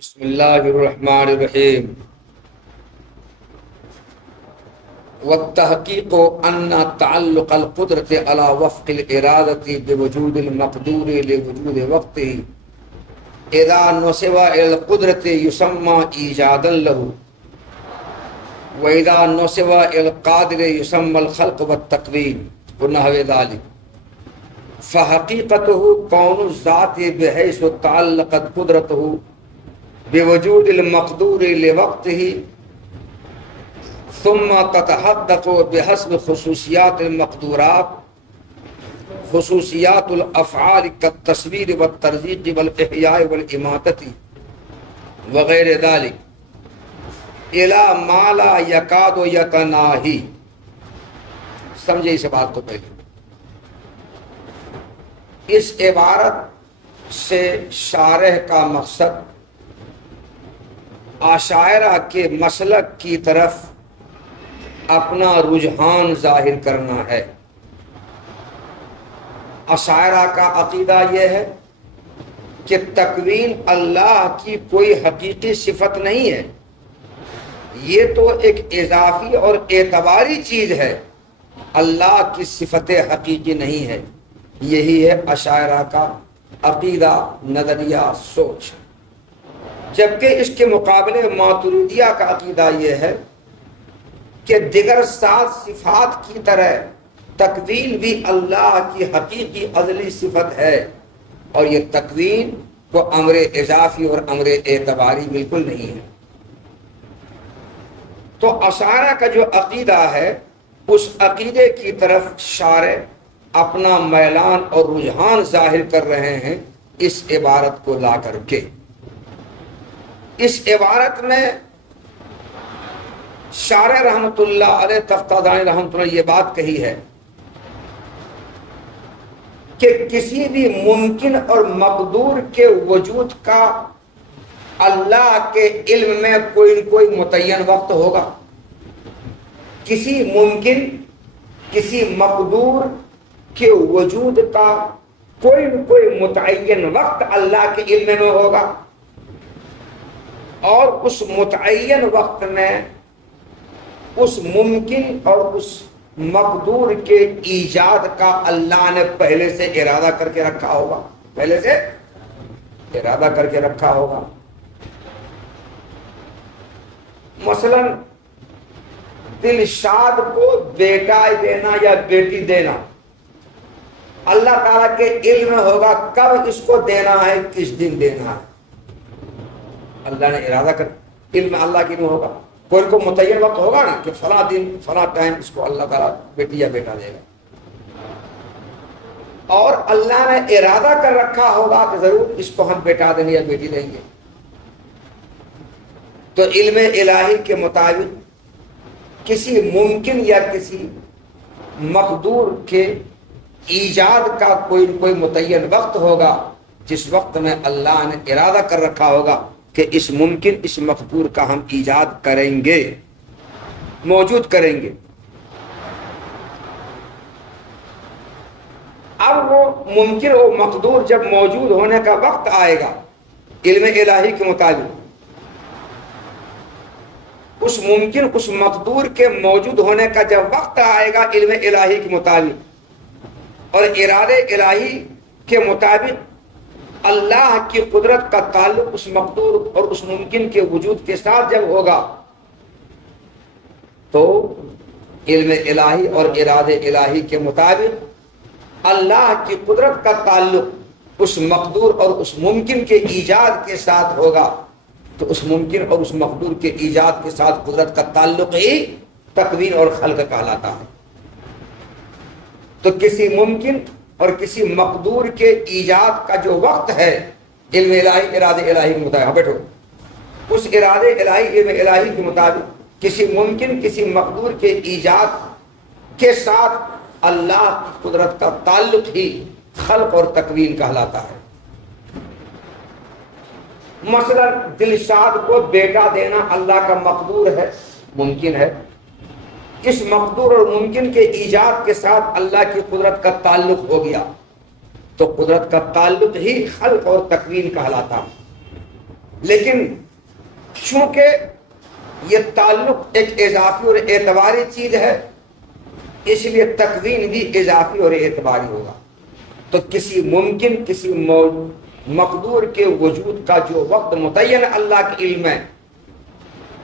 بسم اللہ الرحمن الرحیم والتحقیق ان تعلق القدرت على وفق الارادة بوجود المقدور لوجود وقته اذا نسب الى القدرت يسمى ایجادا له واذا نسب الى القادر يسمى الخلق والتقویم ونحو ذلك فحقیقته کون الذات بحیث تعلقت قدرته بوجود المقدور لوقته ثم تتحقق بحسب خصوصیات المقدورات خصوصیات الافعال كالتصویر والترزیق والاحیاء والاماتة وغیر ذلك الى ما لا يكاد يتناہی. سمجھے اس بات کو پہلے. اس عبارت سے شارح کا مقصد عشائرہ کے مسلک کی طرف اپنا رجحان ظاہر کرنا ہے. عشائرہ کا عقیدہ یہ ہے کہ تکوین اللہ کی کوئی حقیقی صفت نہیں ہے، یہ تو ایک اضافی اور اعتباری چیز ہے، اللہ کی صفت حقیقی نہیں ہے. یہی ہے عشائرہ کا عقیدہ، نظریہ، سوچ. جبکہ اس کے مقابلے ماتریدیہ کا عقیدہ یہ ہے کہ دیگر 7 صفات کی طرح تکوین بھی اللہ کی حقیقی ازلی صفت ہے، اور یہ تکوین کو امر اضافی اور امر اعتباری بالکل نہیں ہے. تو عشائرہ کا جو عقیدہ ہے اس عقیدے کی طرف شارح اپنا میلان اور رجحان ظاہر کر رہے ہیں اس عبارت کو لا کر کے. اس عبارت میں شارح رحمۃ اللہ علیہ تفتازانی رحمۃ اللہ یہ بات کہی ہے کہ کسی بھی ممکن اور مقدور کے وجود کا اللہ کے علم میں کوئی نہ کوئی متعین وقت ہوگا. کسی ممکن، کسی مقدور کے وجود کا کوئی نہ کوئی متعین وقت اللہ کے علم میں ہوگا، اور اس متعین وقت میں اس ممکن اور اس مقدور کے ایجاد کا اللہ نے پہلے سے ارادہ کر کے رکھا ہوگا، پہلے سے ارادہ کر کے رکھا ہوگا. مثلا دلشاد کو بیٹا دینا یا بیٹی دینا اللہ تعالیٰ کے علم میں ہوگا، کب اس کو دینا ہے، کس دن دینا ہے. اللہ نے ارادہ کر، علم اللہ کے میں ہوگا. کوئی کو متعین وقت ہوگا نا کہ فلاں دن فلاں ٹائم اس کو اللہ تعالیٰ بیٹی یا بیٹا دے گا، اور اللہ نے ارادہ کر رکھا ہوگا کہ ضرور اس کو ہم بیٹا دیں گے یا بیٹی دیں گے. تو علم الہی کے مطابق کسی ممکن یا کسی مقدور کے ایجاد کا کوئی متعین وقت ہوگا جس وقت میں اللہ نے ارادہ کر رکھا ہوگا کہ اس ممکن، اس مقدور کا ہم ایجاد کریں گے، موجود کریں گے. اب وہ ممکن و مقدور جب موجود ہونے کا وقت آئے گا علم الہی کے مطابق، اس ممکن، اس مقدور کے موجود ہونے کا جب وقت آئے گا علم الہی کے مطابق اور ارادے الہی کے مطابق، اللہ کی قدرت کا تعلق اس مقدور اور اس ممکن کے وجود کے ساتھ جب ہوگا تو علم الہی اور ارادے الہی کے مطابق اللہ کی قدرت کا تعلق اس مقدور اور اس ممکن کے ایجاد کے ساتھ ہوگا. تو اس ممکن اور اس مقدور کے ایجاد کے ساتھ قدرت کا تعلق ہی تکوین اور خلق کہلاتا ہے. تو کسی ممکن اور کسی مقدور کے ایجاد کا جو وقت ہے علم الہی، ارادے الہی کے مطابق، بیٹھو، اس ارادے الہی، علم الہی کے مطابق کسی ممکن، کسی مقدور کے ایجاد کے ساتھ اللہ کی قدرت کا تعلق ہی خلق اور تکوین کہلاتا ہے. مثلا دلشاد کو بیٹا دینا اللہ کا مقدور ہے، ممکن ہے. اس مقدور اور ممکن کے ایجاد کے ساتھ اللہ کی قدرت کا تعلق ہو گیا تو قدرت کا تعلق ہی خلق اور تکوین کہلاتا. لیکن چونکہ یہ تعلق ایک اضافی اور اعتباری چیز ہے، اس لیے تکوین بھی اضافی اور اعتباری ہوگا۔ تو کسی ممکن، کسی مقدور کے وجود کا جو وقت متعین اللہ کے علم ہے،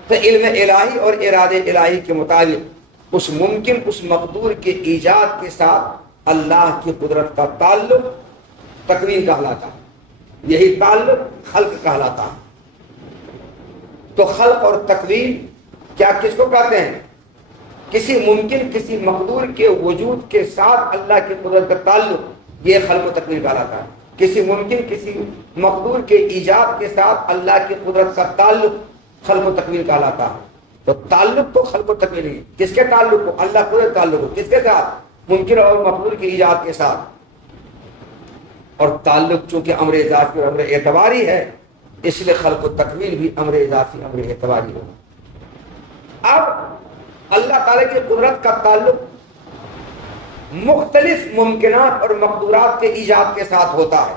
تو علم الہی اور ارادے الہی کے مطابق اس ممکن، اس مقدور کے ایجاد کے ساتھ اللہ کی قدرت کا تعلق تکوین کہلاتا ہے۔ یہی تعلق خلق کہلاتا ہے۔ تو خلق اور تکوین کیا کس کو کہتے ہیں؟ کسی ممکن، کسی مقدور کے وجود کے ساتھ اللہ کی قدرت کا تعلق، یہ خلق و تکوین کہلاتا ہے۔ کسی ممکن، کسی مقدور کے ایجاد کے ساتھ اللہ کی قدرت کا تعلق خلق و تکوین کہلاتا ہے۔ تو تعلق تو خلق و تکوین ہے، کس کے تعلق کو؟ اللہ قدرت تعلق ہو کس کے ساتھ؟ ممکن اور مقدور کے ایجاد کے ساتھ۔ اور تعلق چونکہ امر اضافی اور امر اعتباری ہے، اس لیے خلق و تکوین بھی امر اضافی، امر اعتباری ہوگا۔ اب اللہ تعالیٰ کی قدرت کا تعلق مختلف ممکنات اور مقدورات کے ایجاد کے ساتھ ہوتا ہے۔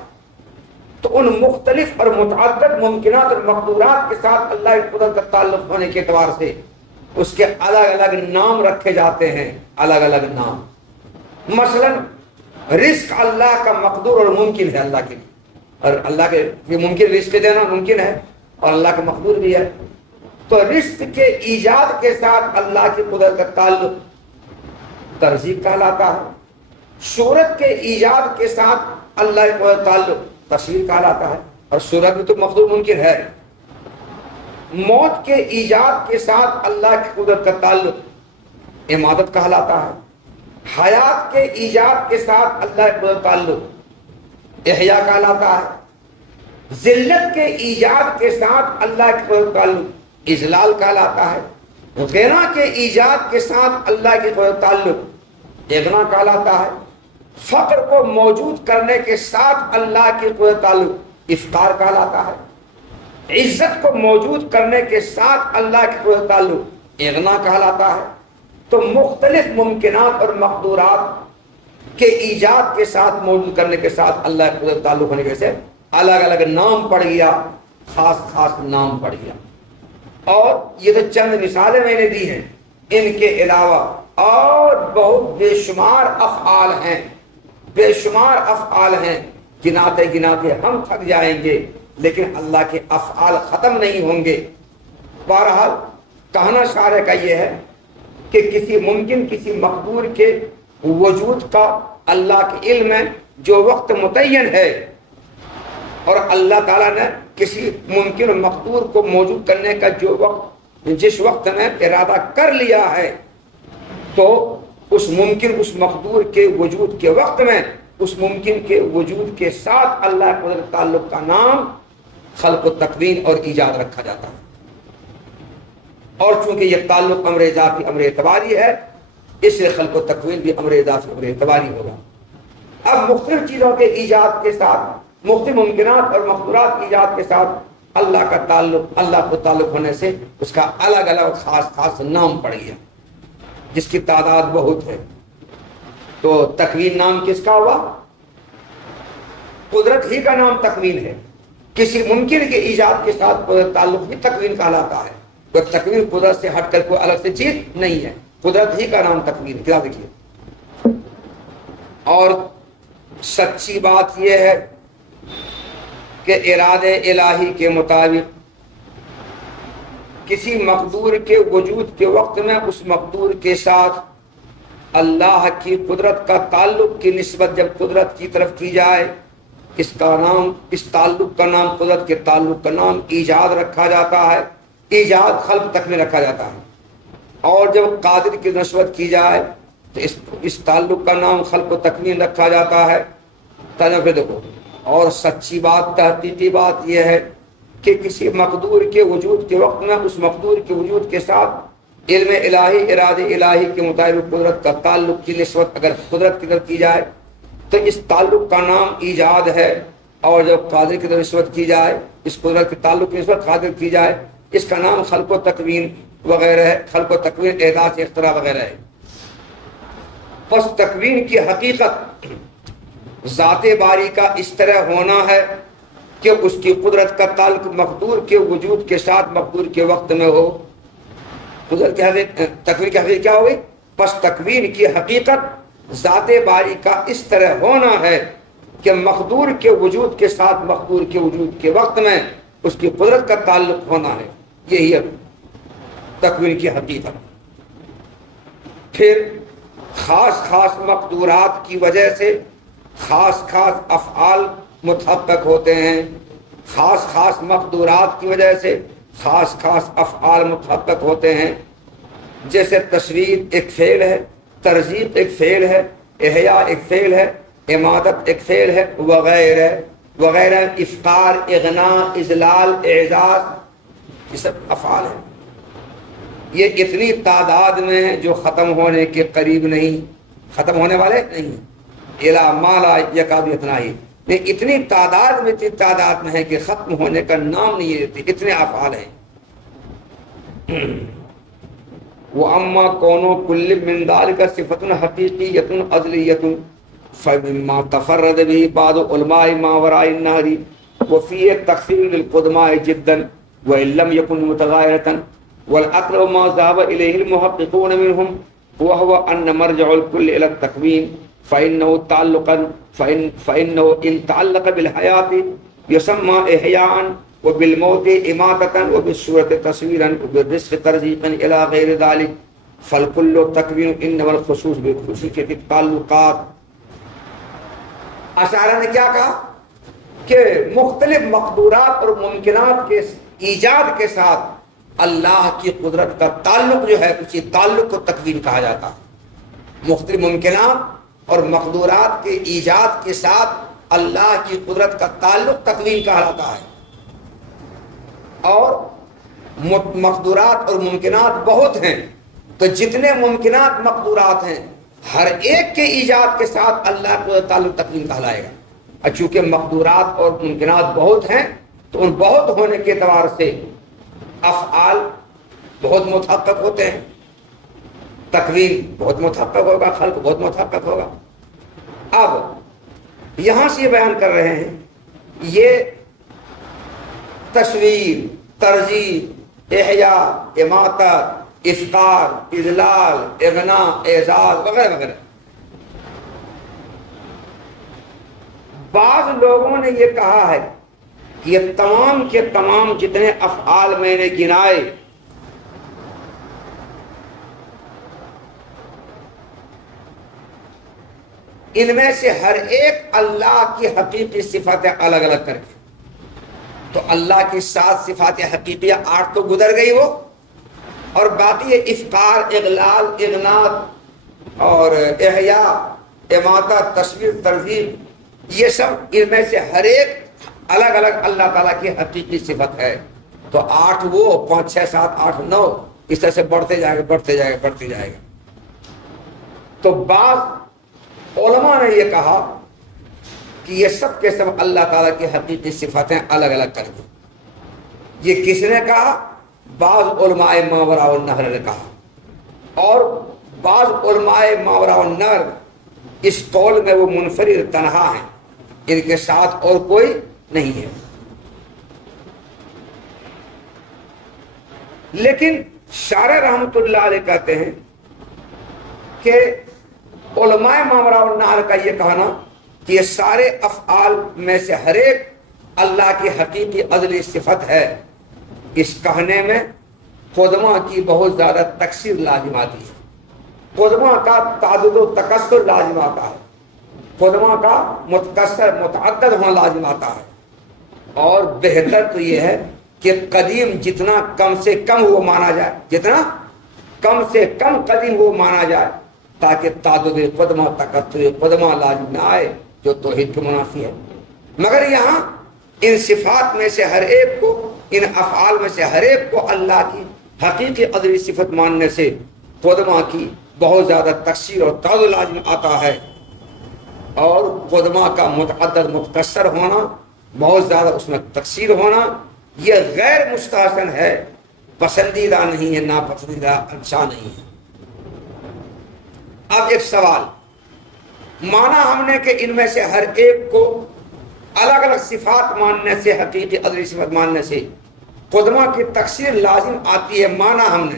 تو ان مختلف اور متعدد ممکنات اور مقدورات کے ساتھ اللہ کی قدرت کا تعلق ہونے کے اعتبار سے اس کے الگ الگ نام رکھے جاتے ہیں، الگ الگ نام۔ مثلا رزق اللہ کا مقدور اور ممکن ہے اللہ کے لیے، اور اللہ کے یہ ممکن رزق دینا ممکن ہے اور اللہ کا مقدور بھی ہے۔ تو رزق کے ایجاد کے ساتھ اللہ کی قدرت کا تعلق ترزیق کہلاتا ہے۔ صورت کے ایجاد کے ساتھ اللہ کی قدرت کا تعلق تصویر کہلاتا ہے، اور صورت میں تو مقدور ممکن ہے۔ موت کے ایجاد کے ساتھ اللہ کی قدرت کا تعلق امادت کہلاتا ہے۔ حیات کے ایجاد کے ساتھ اللہ کی قدرت کا تعلق احیاء کہلاتا ہے۔ ذلت کے ایجاد کے ساتھ اللہ کی قدرت کا تعلق اذلال کہلاتا ہے۔ غنا کے ایجاد کے ساتھ اللہ کی قدرت کا تعلق اغنا کہلاتا ہے۔ فقر کو موجود کرنے کے ساتھ اللہ کی قدرت کا تعلق افطار کہلاتا ہے۔ عزت کو موجود کرنے کے ساتھ اللہ کی قدرت کا تعلق اغنا کہلاتا ہے۔ تو مختلف ممکنات اور مقدورات کے ایجاد کے ساتھ موجود کرنے کے ساتھ اللہ کی قدرت تعلق ہونے کی وجہ سے الگ الگ نام پڑ گیا، خاص خاص نام پڑ گیا۔ اور یہ تو چند مثالیں میں نے دی ہیں، ان کے علاوہ اور بہت بے شمار افعال ہیں، بے شمار افعال ہیں، گناتے گناتے ہم تھک جائیں گے، لیکن اللہ کے افعال ختم نہیں ہوں گے۔ بہرحال کہنا شارع کا یہ ہے کہ کسی ممکن، کسی مقدور کے وجود کا اللہ کے علم ہے، جو وقت متعین ہے، اور اللہ تعالیٰ نے کسی ممکن اور مقدور کو موجود کرنے کا جو وقت، جس وقت میں ارادہ کر لیا ہے، تو اس ممکن، اس مقدور کے وجود کے وقت میں اس ممکن کے وجود کے ساتھ اللہ کے قدرت تعلق کا نام خلق و تکوین اور ایجاد رکھا جاتا ہے۔ اور چونکہ یہ تعلق امر اضافی، امر اعتباری ہے، اس لیے خلق و تکوین بھی امر اضافی، امر اعتباری ہوگا۔ اب مختلف چیزوں کے ایجاد کے ساتھ، مختلف ممکنات اور مقدورات کی ایجاد کے ساتھ اللہ کا تعلق، اللہ کو تعلق ہونے سے اس کا الگ الگ خاص خاص نام پڑ گیا، جس کی تعداد بہت ہے۔ تو تکوین نام کس کا ہوا؟ قدرت ہی کا نام تکوین ہے۔ کسی ممکن کے ایجاد کے ساتھ قدرت تعلق بھی تکوین کہلاتا ہے۔ تو تکوین قدرت سے ہٹ کر کوئی الگ سے چیز نہیں ہے، قدرت ہی کا نام تکوین ہے۔ کیا دیکھیے، اور سچی بات یہ ہے کہ ارادے الہی کے مطابق کسی مقدور کے وجود کے وقت میں اس مقدور کے ساتھ اللہ کی قدرت کا تعلق کی نسبت جب قدرت کی طرف کی جائے، اس کا نام، اس تعلق کا نام، قدرت کے تعلق کا نام ایجاد رکھا جاتا ہے، ایجاد خلق تکوین رکھا جاتا ہے۔ اور جب قادر کی نسبت کی جائے تو اس تعلق کا نام خلق و تکوین رکھا جاتا ہے۔ پھر دیکھو، اور سچی بات، تحقیقی بات یہ ہے کہ کسی مقدور کے وجود کے وقت میں اس مقدور کے وجود کے ساتھ علم الہی، ارادے الہی کے مطابق قدرت کا تعلق کی نسبت اگر قدرت کی طرف کی جائے تو اس تعلق کا نام ایجاد ہے، اور جب قادر کی طرف نسبت کی جائے، اس قدرت کے تعلق کی نسبت قادر کی جائے، اس کا نام خلق و تکوین وغیرہ ہے، خلق و تکوین، احداث، اختراع وغیرہ ہے۔ پس تکوین کی حقیقت ذات باری کا اس طرح ہونا ہے کہ اس کی قدرت کا تعلق مقدور کے وجود کے ساتھ مقدور کے وقت میں ہو. قدرت کی حقیقت تکوین کی حقیقت کیا ہوئی؟ پس تکوین کی حقیقت ذات باری کا اس طرح ہونا ہے کہ مقدور کے وجود کے ساتھ مقدور کے وجود کے وقت میں اس کی قدرت کا تعلق ہونا ہے. یہی ہے تکوین کی حقیقت. پھر خاص خاص مقدورات کی وجہ سے خاص خاص افعال متحقق ہوتے ہیں. خاص خاص مقدورات کی وجہ سے خاص خاص افعال متحقق ہوتے ہیں. جیسے تصویر ایک فعل ہے، ترغیب ایک فعل ہے، احیاء ایک فعل ہے، امادت ایک فعل ہے، وغیرہ وغیرہ. افقار، اغناء، اذلال، اعزاز، یہ سب افعال ہیں. یہ اتنی تعداد میں ہیں جو ختم ہونے کے قریب نہیں، ختم ہونے والے نہیں. الا مالا یکاد یتناہی، نہیں اتنی تعداد میں ہے کہ ختم ہونے کا نام نہیں لیتے، اتنے افعال ہیں. وَأَمَّا كَوْنُ كُلٍّ مِّن ذَلِكَ صِفَةٌ حَقِيقِيَّةٌ عَدْلِيَّةٌ فَمِمَّا تَفَرَّدَ بِهِ بَعْضُ عُلَمَاءِ مَا وَرَاءِ النَّهْرِ وَفِيهِ تَخْفِيفٌ لِلْقُدَمَاءِ جِدًّا وَإِن لَّمْ يَكُن مُتَغَايِرَةً وَالْأَقْرَبُ مَا ذَهَبَ إِلَيْهِ الْمُحَقِّقُونَ مِنْهُمْ وَهُوَ أَنَّ مَرْجَعَ الْكُلِّ إِلَى التَّكْوِينِ فإنه إن تعلق بالحياة يسمى إحياء وبالموت إماتة وبالصورة تصويرا وبالرزق ترزيقا إلى غير ذلك فالكل تكوين إنما الخصوص بخصوصية التعلقات. اشاعرہ نے کیا کہا کہ مختلف مقدورات اور ممکنات کے ایجاد کے ساتھ اللہ کی قدرت کا تعلق جو ہے اسی تعلق کو تکوین کہا جاتا ہے. مختلف ممکنات اور مقدورات کے ایجاد کے ساتھ اللہ کی قدرت کا تعلق تکوین کہلاتا ہے. اور مقدورات اور ممکنات بہت ہیں، تو جتنے ممکنات مقدورات ہیں ہر ایک کے ایجاد کے ساتھ اللہ کا تعلق تکوین کہلائے گا. اور چونکہ مقدورات اور ممکنات بہت ہیں تو ان بہت ہونے کے اعتبار سے افعال بہت متحقق ہوتے ہیں، تکوین بہت متحقق ہوگا، خلق بہت متحقق ہوگا. اب یہاں سے یہ بیان کر رہے ہیں یہ تصویر، ترغیب، احیاء، اماتت، افقار، اذلال، اغناء، اعزاز وغیرہ وغیرہ. بعض لوگوں نے یہ کہا ہے کہ یہ تمام کے تمام جتنے افعال میں نے گنائے ان میں سے ہر ایک اللہ کی حقیقی صفاتیں الگ الگ کر کے، تو اللہ کی 7 صفات حقیقیہ 8 تو گزر گئی وہ، اور باقی یہ افقار، اغلال، اغناء اور احیاء، اماتت، تصویر، ترغیب، یہ سب ان میں سے ہر ایک الگ الگ اللہ تعالیٰ کی حقیقی صفت ہے. تو 8 وہ 5 6 7 8 9 اس طرح سے بڑھتے جائے گا بڑھتے جائے گا بڑھتے جائے گا. تو بعض علماء نے یہ کہا کہ یہ سب کے سب اللہ تعالیٰ کی حقیقی صفاتیں الگ الگ کر دیں. یہ کس نے کہا؟ بعض علماء ماوراء النہر نے کہا، اور بعض علماء ماوراء النہر اس قول میں وہ منفرد تنہا ہیں، ان کے ساتھ اور کوئی نہیں ہے. لیکن شارح رحمۃ اللہ علیہ کہتے ہیں کہ علماء ماوراء النہر کا یہ کہنا کہ یہ سارے افعال میں سے ہر ایک اللہ کی حقیقی ازلی صفت ہے، اس کہنے میں قدمہ کی بہت زیادہ تکثیر لازم آتی ہے. قدمہ کا تعدد و تکثر لازم آتا ہے، قدمہ کا متکثر متعدد ہونا لازم آتا ہے. اور بہتر تو یہ ہے کہ قدیم جتنا کم سے کم وہ مانا جائے، جتنا کم سے کم قدیم وہ مانا جائے، تاکہ تعدد قدمہ تکثر قدمہ لازم نہ آئے جو توحید کے منافی ہے. مگر یہاں ان صفات میں سے ہر ایک کو، ان افعال میں سے ہر ایک کو اللہ کی حقیقی قدری صفت ماننے سے قدمہ کی بہت زیادہ تکثیر اور تعدد لازم آتا ہے. اور قدمہ کا متعدد متکثر ہونا، بہت زیادہ اس میں تکثیر ہونا، یہ غیر مستحسن ہے، پسندیدہ نہیں ہے، ناپسندیدہ اچھا نہیں ہے. اب ایک سوال، مانا ہم نے کہ ان میں سے ہر ایک کو الگ الگ صفات ماننے سے، حقیقی ازلی صفت ماننے سے قدمہ کی تقصیر لازم آتی ہے، مانا ہم نے۔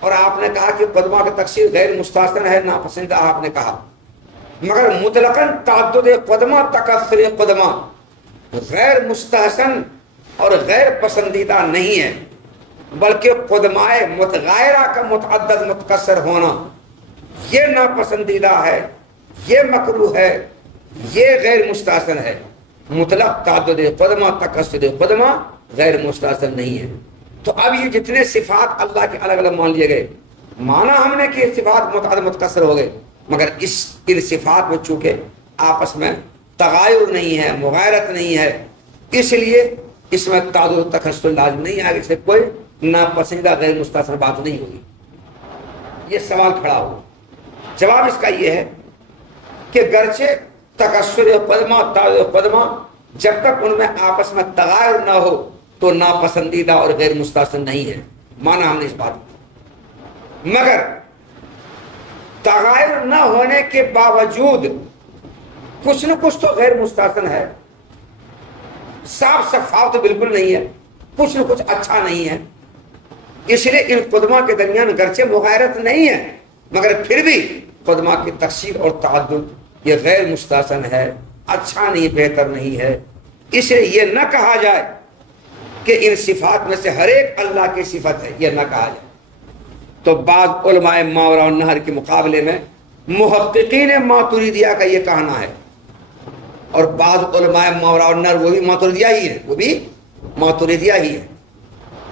اور آپ نے کہا کہ قدمہ کی تقصیر غیر مستحسن ہے، ناپسندیدہ آپ نے کہا، مگر مطلقاً تعدد قدمہ تکثر قدمہ غیر مستحسن اور غیر پسندیدہ نہیں ہے، بلکہ قدمائے متغیرہ کا متعدد متکثر ہونا یہ ناپسندیدہ ہے، یہ مکروہ ہے، یہ غیر مستحسن ہے۔ مطلق تعدد قدمہ تکثر قدمہ غیر مستحسن نہیں ہے۔ تو اب یہ جتنے صفات اللہ کے الگ الگ مان لیے گئے، مانا ہم نے کہ صفات متعدد متکثر ہو گئے، مگر ان صفات میں چونکہ آپس میں تغایر نہیں ہے، مغایرت نہیں ہے، اس لیے اس میں تعدد تکثر لازم نہیں ہے، اس سے کوئی ناپسندیدہ غیر مستحسن بات نہیں ہوگی۔ یہ سوال کھڑا ہو، جواب اس کا یہ ہے کہ گرچہ تکثر قدمہ تعدد قدمہ جب تک ان میں آپس میں تغایر نہ ہو تو ناپسندیدہ اور غیر مستحسن نہیں ہے، مانا ہم نے اس بات کو، مگر تغایر نہ ہونے کے باوجود کچھ نہ کچھ تو غیر مستحسن ہے، صاف شفاف تو بالکل نہیں ہے، کچھ نہ کچھ اچھا نہیں ہے، اس لیے ان قدمہ کے درمیان گرچہ مغایرت نہیں ہے مگر پھر بھی قدمہ کی تقسیم اور تعدد یہ غیر مستحسن ہے، اچھا نہیں، بہتر نہیں ہے۔ اس لیے یہ نہ کہا جائے کہ ان صفات میں سے ہر ایک اللہ کی صفت ہے، یہ نہ کہا جائے۔ تو بعض علماء ماوراء النہر کے مقابلے میں محققین ماتریدیہ کا یہ کہنا ہے، اور بعض علماء ماوراء النہر وہ بھی ماتریدیہ ہی ہے، وہ بھی ماتریدیہ ہی ہے،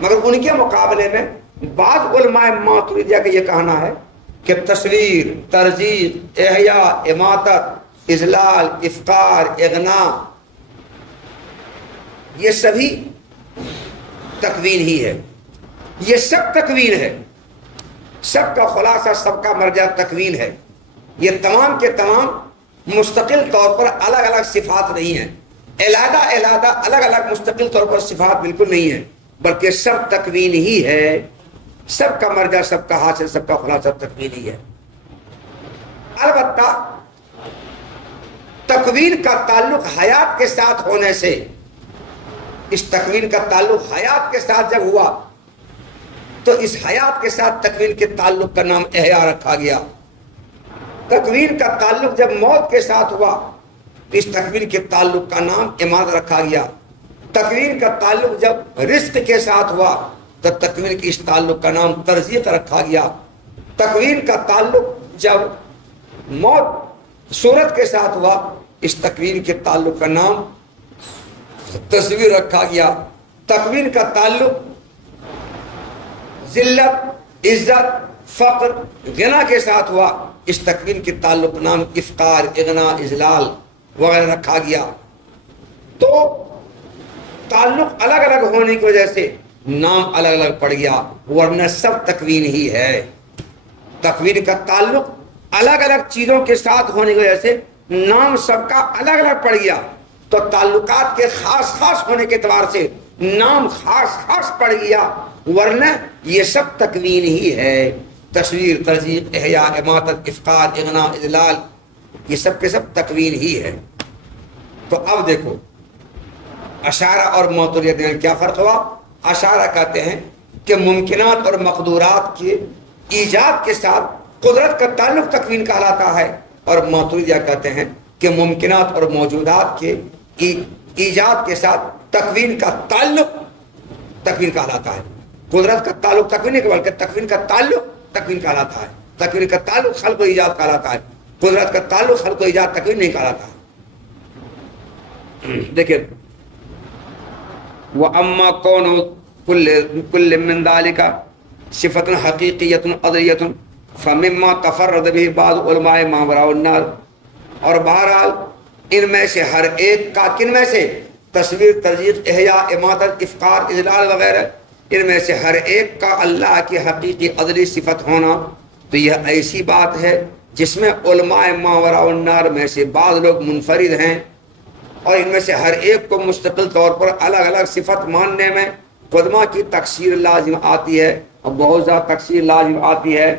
مگر ان کے مقابلے میں بعض علماء ماتریدیہ کا یہ کہنا ہے کہ تصویر، ترجیح، احیاء، اماتت، اذلال، افقار، اغنا یہ سبھی تکوین ہی ہے، یہ سب تکوین ہے، سب کا خلاصہ، سب کا مرجع تکوین ہے۔ یہ تمام کے تمام مستقل طور پر الگ الگ صفات نہیں ہیں، علیحدہ علیحدہ الگ الگ مستقل طور پر صفات بالکل نہیں ہیں، بلکہ سب تکوین ہی ہے، سب کا مرجع، سب کا حاصل، سب کا خلاصہ تکوین ہی ہے۔ البتہ تکوین کا تعلق حیات کے ساتھ ہونے سے، اس تکوین کا تعلق حیات کے ساتھ جب ہوا تو اس حیات کے ساتھ تکوین کے تعلق کا نام احیاء رکھا گیا۔ تکوین کا تعلق جب موت کے ساتھ ہوا تو اس تکوین کے تعلق کا نام اماتت رکھا گیا۔ تکوین کا تعلق جب رزق کے ساتھ ہوا تو تکوین کے اس تعلق کا نام ترزیق رکھا گیا۔ تکوین کا تعلق جب موت صورت کے ساتھ ہوا، اس تکوین کے تعلق کا نام تصویر رکھا گیا۔ تکوین کا تعلق ذلت، عزت، فقر، غنا کے ساتھ ہوا، اس تکوین کے تعلق نام افقار، اغنا، اذلال وغیرہ رکھا گیا۔ تو تعلق الگ الگ ہونے کی وجہ سے نام الگ الگ پڑ گیا، ورنہ سب تکوین ہی ہے۔ تکوین کا تعلق الگ الگ چیزوں کے ساتھ ہونے کی وجہ سے نام سب کا الگ الگ پڑ گیا، تو تعلقات کے خاص خاص ہونے کے اعتبار سے نام خاص خاص پڑ گیا، ورنہ یہ سب تکوین ہی ہے۔ تصویر، ترجیح، احیاء، اماتت، افقار، اغنا، اذلال یہ سب کے سب تکوین ہی ہے۔ تو اب دیکھو اشاعرہ اور ماتریدیہ میں کیا فرق ہوا؟ اشاعرہ کہتے ہیں کہ ممکنات اور مقدورات کے ایجاد کے ساتھ قدرت کا تعلق تکوین کہلاتا ہے، اور ماتریدیہ کہتے ہیں کہ ممکنات اور موجودات کے ایجاد کے ساتھ تکوین کا تعلق تکوین کہلاتا ہے۔ قدرت کا تعلق تکوین نہیں بلکہ تکوین کا تعلق تکوین کہلاتا ہے۔ تکوین کا تعلق خلق و ایجاد کہلاتا ہے، قدرت کا تعلق خلق و ایجاد تکوین نہیں کہلاتا ہے۔ دیکھیں وَأَمَّا كَوْنُ كُلٍّ مِّن ذَلِكَ صِفَةٌ حَقِيقِيَّةٌ قَدْرِيَّةٌ فَمِمَّا تَفَرَّدَ بِهِ بَعْضُ عُلَمَاءِ مَا وَرَاءَ النَّارِ، اور بہرحال ان میں سے ہر ایک کا، کن میں سے؟ تصویر، ترجیح، احیاء، اماتت، افقار، اذلال وغیرہ، ان میں سے ہر ایک کا اللہ کی حقیقی ازلی صفت ہونا، تو یہ ایسی بات ہے جس میں علماء ما وراء النار میں سے بعض لوگ منفرد ہیں، اور ان میں سے ہر ایک کو مستقل طور پر الگ الگ صفت ماننے میں قدمہ کی تقصیر لازم آتی ہے، اور بہت زیادہ تقصیر لازم آتی ہے۔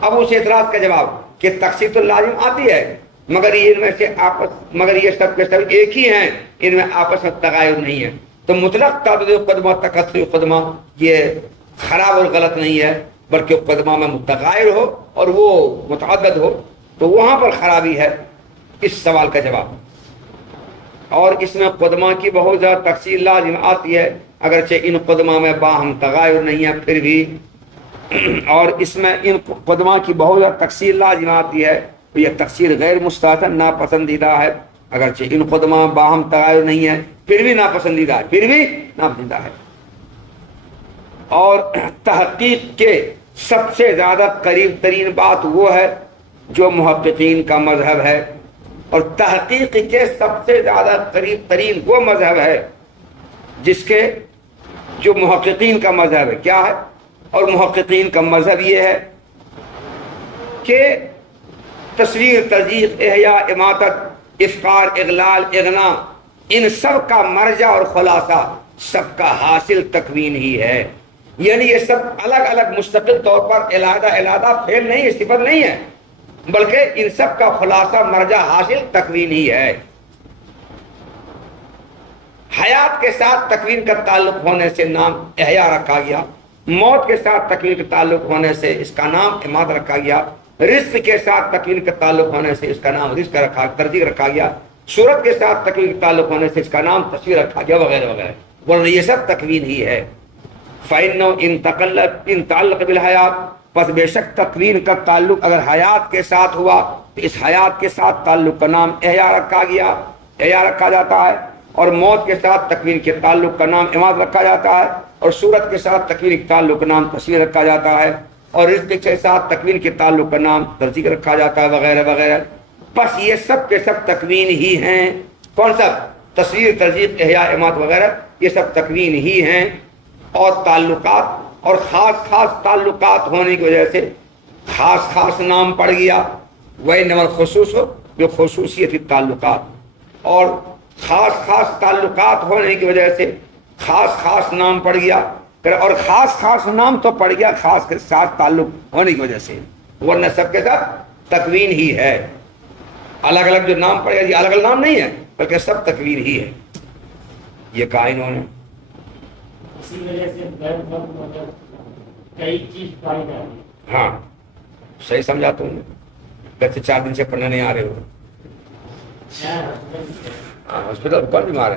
اب اس اعتراض کا جواب کہ تقصیر تو لازم آتی ہے، مگر یہ ان میں سے مگر یہ سب کے سب ایک ہی ہیں، ان میں آپس میں تغایر نہیں ہے۔ تو مطلق تعدد قدمہ تکثر قدمہ یہ خراب اور غلط نہیں ہے، بلکہ قدمہ میں متغایر ہو اور وہ متعدد ہو تو وہاں پر خرابی ہے۔ اس سوال کا جواب، اور اس میں قدمہ کی بہت زیادہ تفصیل لازم آتی ہے، اگرچہ ان قدمہ میں باہم تغایر نہیں ہے پھر بھی، اور اس میں ان قدمہ کی بہت زیادہ تفصیل لازم آتی ہے، تو یہ تفصیل غیر مستحسن ناپسندیدہ ہے، اگرچہ ان قدمہ میں باہم تغایر نہیں ہے پھر بھی ناپسندیدہ ہے، پھر بھی ناپسندیدہ ہے۔ اور تحقیق کے سب سے زیادہ قریب ترین بات وہ ہے جو محققین کا مذہب ہے، اور تحقیق کے سب سے زیادہ قریب ترین وہ مذہب ہے جس کے جو محققین کا مذہب ہے کیا ہے، اور محققین کا مذہب یہ ہے کہ تصویر، تزییق، احیاء، اماتت، افقار، اغلال، اغنا، ان سب کا مرجع اور خلاصہ سب کا حاصل تکوین ہی ہے، یعنی یہ سب الگ الگ مستقل طور پر علیحدہ علیحدہ فعل نہیں ہے، صفت نہیں ہے، بلکہ ان سب کا خلاصہ مرجع حاصل تکوین ہی ہے۔ حیات کے ساتھ تکوین کا تعلق ہونے سے نام احیاء رکھا گیا، موت کے ساتھ تکوین کا تعلق ہونے سے اس کا نام امات رکھا گیا، رزق کے ساتھ تکوین کا تعلق ہونے سے اس کا نام رزق ترجیح رکھا گیا، صورت کے ساتھ تکوین کا تعلق ہونے سے اس کا نام تصویر رکھا گیا، وغیرہ وغیرہ، ورنہ یہ سب تکوین ہی ہے۔ فَإِنَّهُ إِن تَعَلَّقَ بِالْحَيَاةِ، پس بے شک تکوین کا تعلق اگر حیات کے ساتھ ہوا تو اس حیات کے ساتھ تعلق کا نام احیاء رکھا گیا، احیاء رکھا جاتا ہے، اور موت کے ساتھ تکوین کے تعلق کا نام امات رکھا جاتا ہے، اور صورت کے ساتھ تکوین کے تعلق کا نام تصویر رکھا جاتا ہے، اور رزق کے ساتھ تکوین کے تعلق کا نام ترجیح رکھا جاتا ہے، وغیرہ وغیرہ۔ بس یہ سب کے سب تکوین ہی ہیں۔ کون سب؟ تصویر، ترجیح، احیاء، امات وغیرہ، یہ سب تکوین ہی ہیں، اور تعلقات اور خاص خاص تعلقات ہونے کی وجہ سے خاص خاص نام پڑ گیا، وَإِنَّمَا الْخُصُوصُ بِخُصُوصِيَّةِ التَّعَلُّقَاتِ، اور خاص خاص تعلقات ہونے کی وجہ سے خاص خاص نام پڑ گیا، اور خاص خاص نام تو پڑ گیا خاص کے ساتھ تعلق ہونے کی وجہ سے، ورنہ سب کے ساتھ تکوین ہی ہے۔ الگ الگ جو نام پڑ گیا یہ الگ الگ نام نہیں ہے بلکہ سب تکوین ہی ہے، یہ کہا انہوں نے۔ اسی وجہ سے کئی چیز پائی جاتی ہے۔ ہاں صحیح سمجھا تم نے، ویسے 4 دن سے پڑھنے نہیں آ رہے ہو۔ ہاں ہاسپٹل کون بیمار ہے؟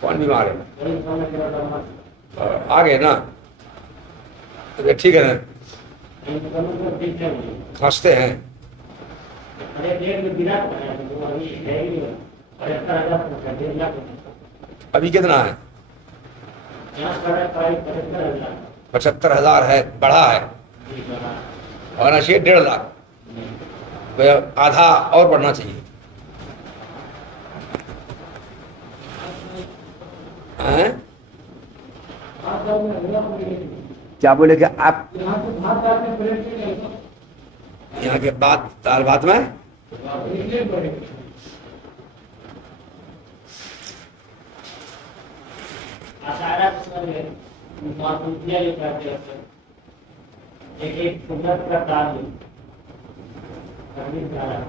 کون بیمار ہے؟ آ گئے نا؟ ٹھیک ہے نا؟ کھانستے ہیں؟ ابھی کتنا ہے؟ 75,000 ہے، بڑھا ہے، ہونا چاہیے 1.5 لاکھ، آدھا اور بڑھنا چاہیے۔ کیا بولے کہ آپ یہاں کے بات دال بات میں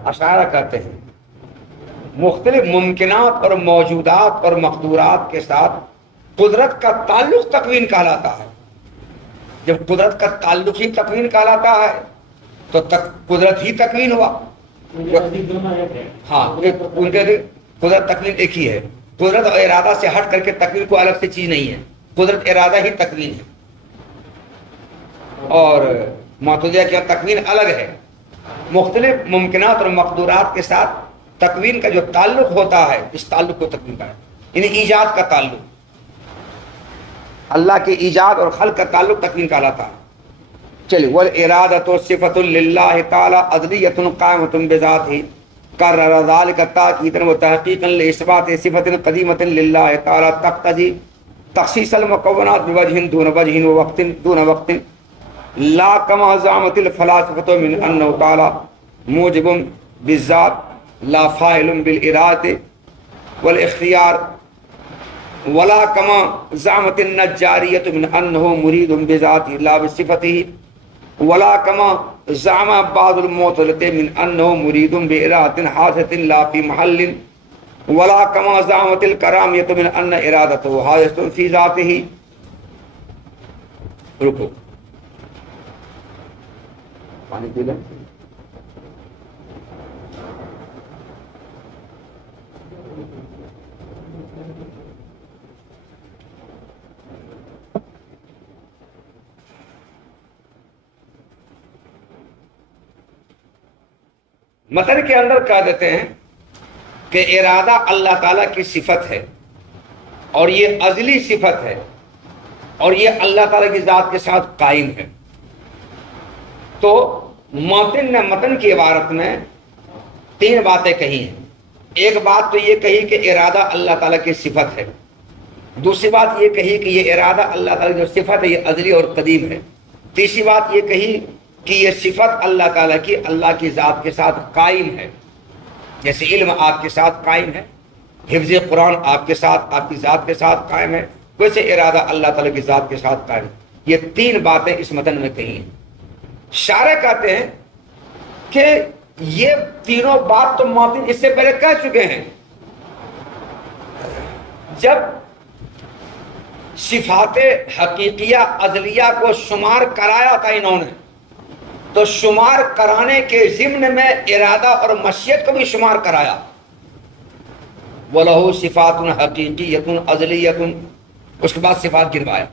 اشارہ کرتے ہیں مختلف ممکنات اور موجودات اور مقدورات کے ساتھ قدرت کا تعلق تکوین کہلاتا ہے۔ جب قدرت کا تعلق ہی تکوین کہلاتا ہے تو قدرت ہی تکوین ہوا۔ ہاں ان کے قدرت تکوین ایک ہی ہے، قدرت اور ارادہ سے ہٹ کر کے تکوین کو الگ سے چیز نہیں ہے، قدرت ارادہ ہی تکوین ہے، اور معتزلہ کی تکوین الگ ہے۔ مختلف ممکنات اور مقدورات کے ساتھ تکوین کا جو تعلق ہوتا ہے اس تعلق کو تکوین کا ہے، یعنی ایجاد کا تعلق، اللہ کے ایجاد اور خلق کا تعلق تکوین کہلاتا ہے۔ چلیے، والارادۃ صفۃ للہ تعالی عدلیۃ قائمۃ بذاتہ، کرر ذلک تاکیدا وتحقیقا لاثبات صفۃ قدیمۃ للہ تعالی تقتضی تخصیص المکونات بوجہ دون وجہ ووقت دون وقت، لا کما زعمت الفلاسفۃ من انہ تعالی موجب بالذات لا فاعل بالارادۃ والاختیار، ولا کما زعمت النجاریۃ من انہ مرید بذاتہ لا بصفتہ، ولا کما زعم بعض المعتزلة من أنه مريد بإرادة حادثة لا في محل ولا كما زعمت الكرامية من أن إرادته حادثة في ذاته. رکو پانی پی لیں. متن کے اندر کہہ دیتے ہیں کہ ارادہ اللہ تعالیٰ کی صفت ہے اور یہ ازلی صفت ہے اور یہ اللہ تعالیٰ کی ذات کے ساتھ قائم ہے. تو متن نے متن کی عبارت میں تین باتیں کہی ہیں. ایک بات تو یہ کہی کہ ارادہ اللہ تعالیٰ کی صفت ہے. دوسری بات یہ کہی کہ یہ ارادہ اللہ تعالیٰ کی جو صفت ہے یہ ازلی اور قدیم ہے. تیسری بات یہ کہی کہ یہ صفت اللہ تعالیٰ کی اللہ کی ذات کے ساتھ قائم ہے. جیسے علم آپ کے ساتھ قائم ہے, حفظ قرآن آپ کے ساتھ آپ کی ذات کے ساتھ قائم ہے, ویسے ارادہ اللہ تعالیٰ کی ذات کے ساتھ قائم ہے. یہ تین باتیں اس متن میں کہی ہیں. شارح کہتے ہیں کہ یہ تینوں بات تو متن اس سے پہلے کہہ چکے ہیں. جب صفات حقیقیہ ازلیہ کو شمار کرایا تھا انہوں نے, تو شمار کرانے کے ضمن میں ارادہ اور مشیت کو بھی شمار کرایا. وَلَهُ صِفَاتٌ حَقِيقِيَّةٌ أَزْلِيَّةٌ, اس کے بعد صفات گروایا.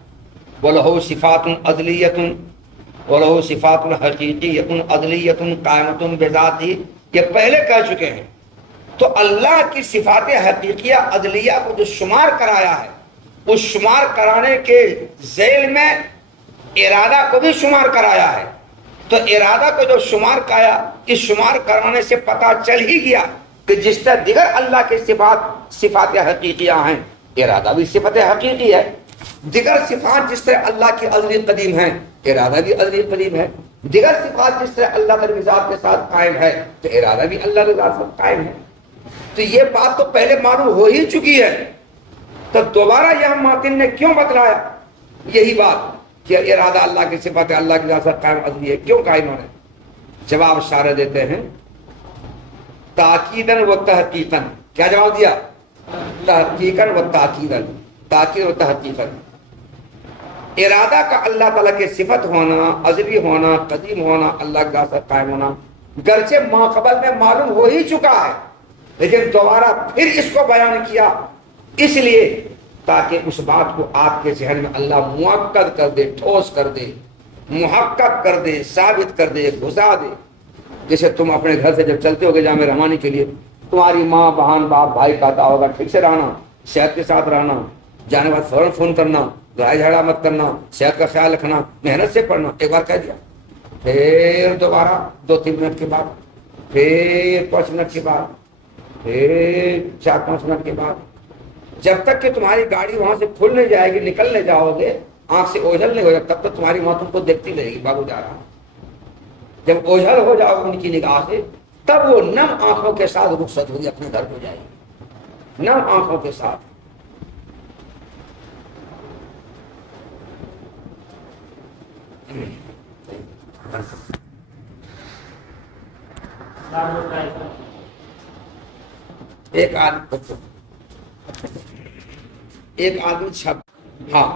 وَلَهُ صِفَاتٌ أَزْلِيَّةٌ وَلَهُ صِفَاتٌ حَقِيقِيَّةٌ أَزْلِيَّةٌ قَائِمَةٌ بِذَاتِهِ, یہ پہلے کہہ چکے ہیں. تو اللہ کی صفات حقیقیہ ازلیہ کو جو شمار کرایا ہے, اس شمار کرانے کے ذیل میں ارادہ کو بھی شمار کرایا ہے. تو ارادہ کو جو شمار کرایا, اس شمار کرانے سے پتہ چل ہی گیا کہ جس طرح دیگر اللہ کے صفات حقیقیہ ہیں, ارادہ بھی صفت حقیقی ہے. دیگر صفات جس طرح اللہ کی ازلی قدیم ہیں, ارادہ بھی ازلی قدیم ہے. دیگر صفات جس طرح اللہ کی ذات کے ساتھ قائم ہے, تو ارادہ بھی اللہ کی ذات کے ساتھ قائم ہے. تو یہ بات تو پہلے معلوم ہو ہی چکی ہے, تو دوبارہ یہاں ماتن نے کیوں بتلایا یہی بات کہ ارادہ اللہ کی صفت ہے, اللہ کی ذات سے قائم ازلی ہے؟ کیوں قائم ہے؟ جواب اشارہ دیتے ہیں تاکیدن و تحقیقاً. کیا جواب دیا؟ تحقیقاً و تاکیدن, تاکید و تحقیقاً. ارادہ کا اللہ تعالیٰ کی صفت ہونا, ازلی ہونا, قدیم ہونا, اللہ کی ذات سے قائم ہونا گرچہ ماقبل میں معلوم ہو ہی چکا ہے, لیکن دوبارہ پھر اس کو بیان کیا اس لیے تاکہ اس بات کو آپ کے ذہن میں اللہ مؤکد کر دے, ٹھوس کر دے, محقق کر دے, ثابت کر دے, گھسا دے. جیسے تم اپنے گھر سے جب چلتے ہوگے جامع رحمانی کے لیے, تمہاری ماں, بہن, باپ, بھائی کہتا ہوگا ٹھیک سے رہنا, صحت کے ساتھ رہنا, جانے بعد فوراً فون کرنا, لڑائی جھگڑا مت کرنا, صحت کا خیال رکھنا, محنت سے پڑھنا. ایک بار کہہ دیا, پھر دوبارہ 2-3 منٹ کے بعد, پھر 5 منٹ کے بعد, پھر 4-5 منٹ کے بعد, جب تک کہ تمہاری گاڑی وہاں سے کھل نہیں جائے گی, نکلنے جاؤ گے, آنکھ سے اوجھل نہیں ہو جائے, تب تک تمہاری ماں تم کو دیکھتی رہے گی, بابو جا رہا. جب اوجھل ہو جاؤ گے ان کی نگاہ سے, تب وہ نم آنکھوں کے ساتھ رخصت ہوگی, اپنے گھر کو جائے گی نم آنکھوں کے ساتھ. ایک آدمی چھپ. ہاں,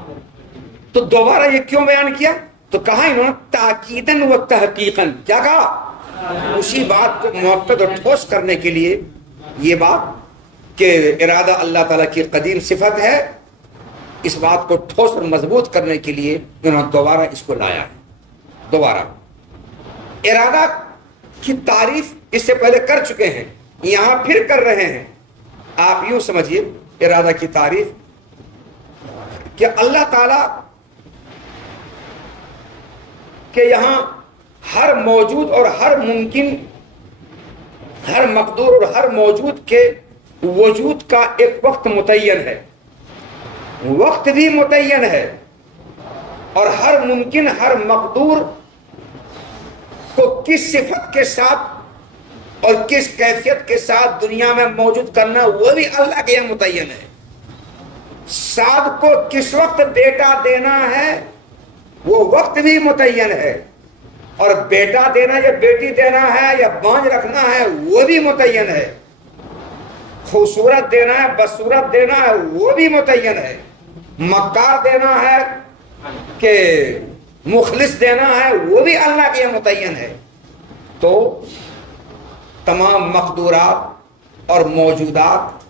تو دوبارہ یہ کیوں بیان کیا؟ تو کہا انہوں نے تاکیدن و تحقیقاً. کیا کہا؟ اسی بات کو مؤکد اور ٹھوس کرنے کے لیے یہ بات کہ ارادہ اللہ تعالیٰ کی قدیم صفت ہے, اس بات کو ٹھوس اور مضبوط کرنے کے لیے انہوں نے دوبارہ اس کو لایا ہے. دوبارہ ارادہ کی تعریف اس سے پہلے کر چکے ہیں, یہاں پھر کر رہے ہیں. آپ یوں سمجھیے ارادہ کی تعریف کہ اللہ تعالیٰ کہ یہاں ہر موجود اور ہر ممکن, ہر مقدور اور ہر موجود کے وجود کا ایک وقت متعین ہے, وقت بھی متعین ہے, اور ہر ممکن ہر مقدور کو کس صفت کے ساتھ اور کس کیفیت کے ساتھ دنیا میں موجود کرنا وہ بھی اللہ کے یہاں متعین ہے. سعد کو کس وقت بیٹا دینا ہے وہ وقت بھی متعین ہے, اور بیٹا دینا یا بیٹی دینا ہے یا بانج رکھنا ہے وہ بھی متعین ہے، خوبصورت دینا ہے بدصورت دینا ہے وہ بھی متعین ہے، مکار دینا ہے کہ مخلص دینا ہے وہ بھی اللہ کے متعین ہے۔ تو تمام مقدورات اور موجودات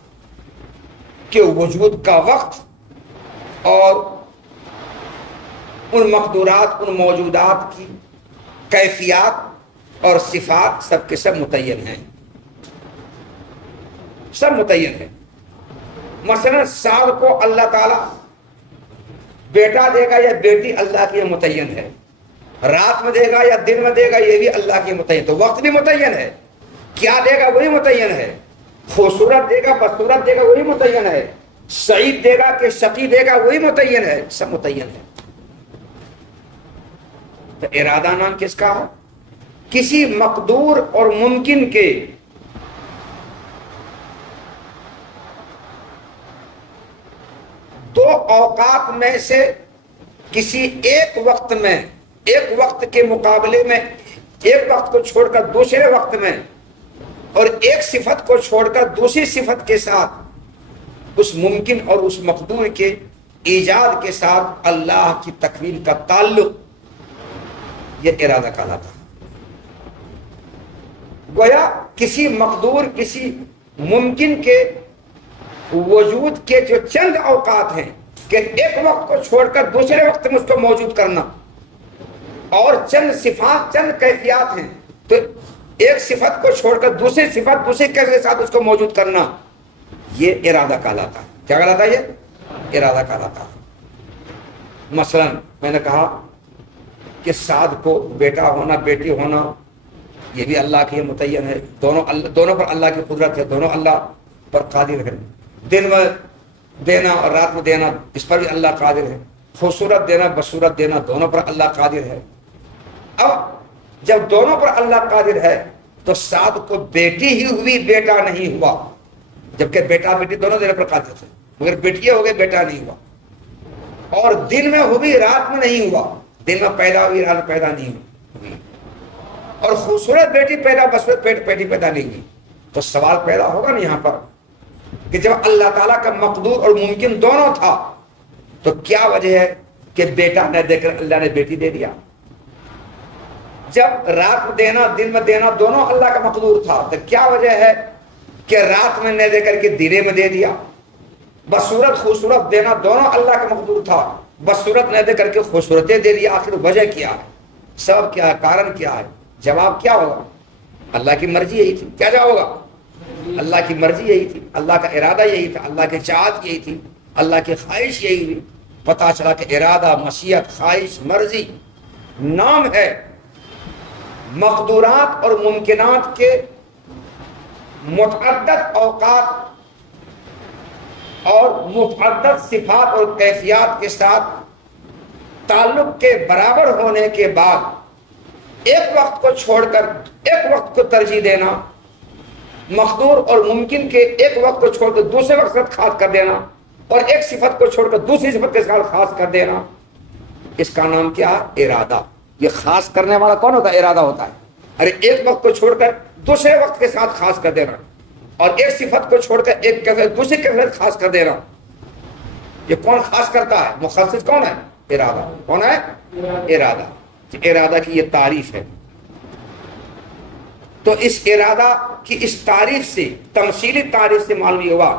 کے وجود کا وقت اور ان مقدورات ان موجودات کی کیفیات اور صفات سب کے سب متعین ہیں، سب متعین ہیں۔ مثلا سعد کو اللہ تعالی بیٹا دے گا یا بیٹی اللہ کی متعین ہے، رات میں دے گا یا دن میں دے گا یہ بھی اللہ کی متعین، تو وقت بھی متعین ہے، کیا دے گا وہی متعین ہے، خوبصورت دے گا بدصورت دے گا وہی متعین ہے، سعید دے گا کہ شقی دے گا وہی متعین ہے، سب متعین ہے۔ تو ارادہ نام کس کا ہے؟ کسی مقدور اور ممکن کے دو اوقات میں سے کسی ایک وقت میں، ایک وقت کے مقابلے میں ایک وقت کو چھوڑ کر دوسرے وقت میں اور ایک صفت کو چھوڑ کر دوسری صفت کے ساتھ اس ممکن اور اس مقدور کے ایجاد کے ساتھ اللہ کی تکوین کا تعلق، یہ ارادہ کہلاتا ہے۔ گویا کسی مقدور کسی ممکن کے وجود کے جو چند اوقات ہیں کہ ایک وقت کو چھوڑ کر دوسرے وقت میں اس کو موجود کرنا، اور چند صفات چند کیفیات ہیں تو ایک صفت کو چھوڑ کر دوسری صفت دوسری کیفیت کے ساتھ اس کو موجود کرنا، یہ ارادہ کہلاتا ہے۔ کیا کہلاتا ہے؟ یہ ارادہ کہلاتا ہے۔ مثلا میں نے کہا کہ سعد کو بیٹا ہونا بیٹی ہونا یہ بھی اللہ کے متعین ہے، دونوں پر اللہ کی قدرت ہے، دونوں اللہ پر قادر ہے، دن میں دینا اور رات میں دینا اس پر بھی اللہ قادر ہے، خوبصورت دینا بدصورت دینا دونوں پر اللہ قادر ہے۔ اب جب دونوں پر اللہ قادر ہے تو سعد کو بیٹی ہی ہوئی بیٹا نہیں ہوا، جبکہ بیٹا بیٹی دونوں دینے پر قادر تھے، مگر بیٹیاں ہو گئے بیٹا نہیں ہوا، اور دن میں ہوئی رات میں نہیں ہوا، دن میں پیدا ہوئی رات میں پیدا نہیں ہوئی، اور خوبصورت بیٹی پیدا بدصورت بیٹی پیدا نہیں ہوئی۔ تو سوال پیدا ہوگا نا یہاں پر کہ جب اللہ تعالیٰ کا مقدور اور ممکن دونوں تھا تو کیا وجہ ہے کہ بیٹا نہ دے کر اللہ نے بیٹی دے دیا؟ جب رات میں دینا دن میں دینا دونوں اللہ کا مقدور تھا تو کیا وجہ ہے کہ رات میں نہ دے کر کے دنے میں دے دیا؟ بدصورت خوبصورت دینا دونوں اللہ کا مقدور تھا، بدصورت نہ دے کر کے خوبصورتیں دے دیا، آخر وجہ کیا ہے؟ سبب کیا ہے؟ کارن کیا ہے؟ جواب کیا ہوگا؟ اللہ کی مرضی یہی تھی۔ کیا جواب ہوگا؟ اللہ کی مرضی یہی تھی، اللہ کا ارادہ یہی تھا، اللہ کی چاہت یہی تھی، اللہ کی خواہش یہی ہوئی۔ پتہ چلا کہ ارادہ مشیت خواہش مرضی نام ہے مقدورات اور ممکنات کے متعدد اوقات اور متعدد صفات اور کیفیات کے ساتھ تعلق کے برابر ہونے کے بعد ایک وقت کو چھوڑ کر ایک وقت کو ترجیح دینا، مقدور اور ممکن کے ایک وقت کو چھوڑ کر دوسرے وقت سے خاص کر دینا، اور ایک صفت کو چھوڑ کر دوسری صفت کے ساتھ خاص کر دینا، اس کا نام کیا ہے؟ ارادہ۔ یہ خاص کرنے والا کون ہوتا ہے؟ ارادہ ہوتا ہے۔ ارے ایک وقت کو چھوڑ کر دوسرے وقت کے ساتھ خاص کر دینا، اور ایک صفت کو چھوڑ کر ایک کیفیت دوسری کیفیت خاص کر دینا، یہ کون خاص کرتا ہے؟ مخصص کون ہے؟ ارادہ۔ کون ہے؟ ارادہ۔ ارادہ کی یہ تعریف ہے۔ تو اس ارادہ کی اس تعریف سے تمثیلی تعریف سے معلوم یہ ہوا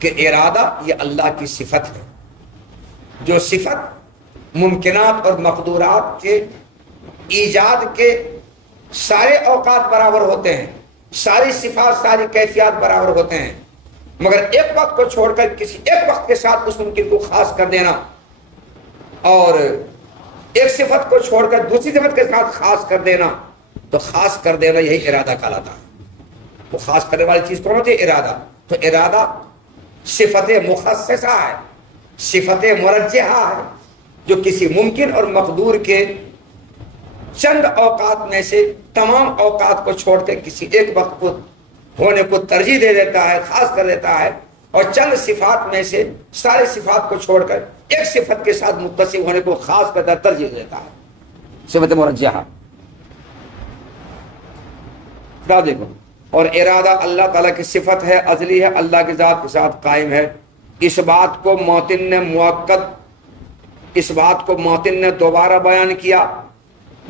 کہ ارادہ یہ اللہ کی صفت ہے، جو صفت ممکنات اور مقدورات کے ایجاد کے سارے اوقات برابر ہوتے ہیں، ساری صفات ساری کیفیات برابر ہوتے ہیں، مگر ایک وقت کو چھوڑ کر کسی ایک وقت کے ساتھ اس ممکن کو خاص کر دینا، اور ایک صفت کو چھوڑ کر دوسری صفت کے ساتھ خاص کر دینا، تو خاص کر دینا یہی ارادہ کہلاتا ہے۔ وہ خاص کرنے والی چیز کون ہوتی ہے؟ ارادہ۔ تو ارادہ صفت مخصصہ ہے، صفت مرجحہ ہے، جو کسی ممکن اور مقدور کے چند اوقات میں سے تمام اوقات کو چھوڑ کے کسی ایک وقت کو ہونے کو ترجیح دے دیتا ہے، خاص کر دیتا ہے، اور چند صفات میں سے سارے صفات کو چھوڑ کر ایک صفت کے ساتھ متصف ہونے کو خاص کر ترجیح دیتا ہے، صفت مرجحہ۔ ارادے کو. اور ارادہ اللہ تعالیٰ کی صفت ہے، ازلی ہے، اللہ کی ذات کے ساتھ قائم ہے. اس بات کو موتن نے دوبارہ بیان کیا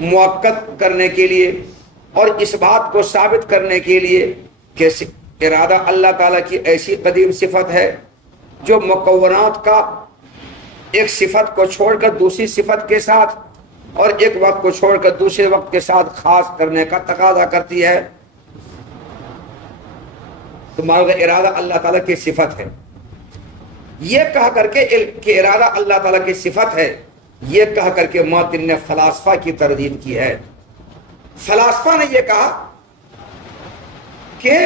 مؤکد کرنے کے لیے، اور اس بات کو ثابت کرنے کے لیے کہ ارادہ اللہ تعالیٰ کی ایسی قدیم صفت ہے جو مکونات کا ایک صفت کو چھوڑ کر دوسری صفت کے ساتھ اور ایک وقت کو چھوڑ کر دوسرے وقت کے ساتھ خاص کرنے کا تقاضا کرتی ہے. تو مانو کہ ارادہ اللہ تعالیٰ کی صفت ہے. یہ کہا کر کے کہ ارادہ اللہ تعالیٰ کی صفت ہے، یہ کہا کر کے معطل نے فلاسفہ کی تردید کی ہے. فلاسفہ نے یہ کہا کہ